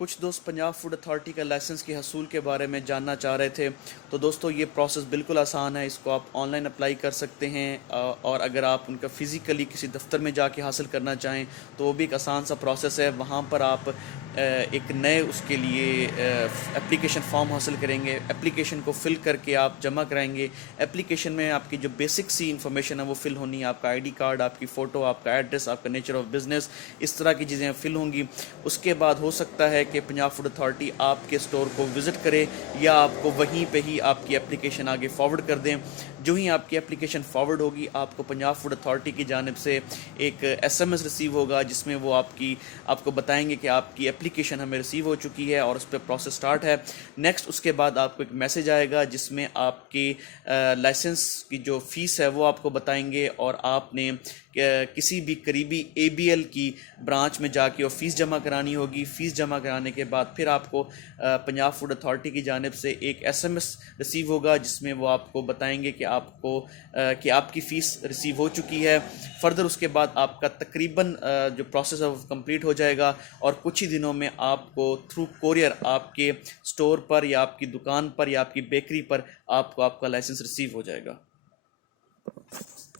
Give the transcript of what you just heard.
کچھ دوست Punjab food authority کا لائسنس کے حصول کے بارے میں جاننا چاہ رہے تھے. تو دوستو یہ پروسیس بالکل آسان ہے. اس کو آپ آن لائن اپلائی کر سکتے ہیں، اور اگر آپ ان کا فزیکلی کسی دفتر میں جا کے حاصل کرنا چاہیں تو وہ بھی ایک آسان سا پروسیس ہے. وہاں پر آپ ایک نئے اس کے لیے اپلیکیشن فارم حاصل کریں گے. اپلیکیشن کو فل کر کے آپ جمع کرائیں گے. اپلیکیشن میں آپ کی جو بیسک سی انفارمیشن ہے وہ فل ہونی ہے. آپ کا آئی ڈی کارڈ، آپ کی فوٹو، آپ کا ایڈریس، آپ کا نیچر آف بزنس، اس طرح کی چیزیں فل ہوں گی. اس کے بعد ہو سکتا ہے کہ پنجاب فوڈ اتھارٹی آپ کے اسٹور کو وزٹ کرے یا آپ کو وہیں پہ ہی آپ کی اپلیکیشن آگے فارورڈ کر دیں. جو ہی آپ کی اپلیکیشن فارورڈ ہوگی آپ کو پنجاب فوڈ اتھارٹی کی جانب سے ایک ایس ایم ایس ریسیو ہوگا، جس میں وہ آپ کو بتائیں گے کہ آپ کی اپلیکیشن ہمیں ریسیو ہو چکی ہے اور اس پہ پروسیس سٹارٹ ہے. نیکسٹ اس کے بعد آپ کو ایک میسج آئے گا جس میں آپ کی لائسنس کی جو فیس ہے وہ آپ کو بتائیں گے، اور آپ نے کسی بھی قریبی اے بی ایل کی برانچ میں جا کے وہ فیس جمع کرانی ہوگی. فیس جمع کرانے کے بعد پھر آپ کو پنجاب فوڈ اتھارٹی کی جانب سے ایک ایس ایم ایس ریسیو ہوگا جس میں وہ آپ کو بتائیں گے کہ آپ کی فیس ریسیو ہو چکی ہے. فردر اس کے بعد آپ کا تقریباً جو پروسیس ہے وہ کمپلیٹ ہو جائے گا، اور کچھ ہی دنوں میں آپ کو تھرو کوریئر آپ کے اسٹور پر یا آپ کی دکان پر یا آپ کی بیکری پر آپ کا لائسنس ریسیو ہو جائے گا.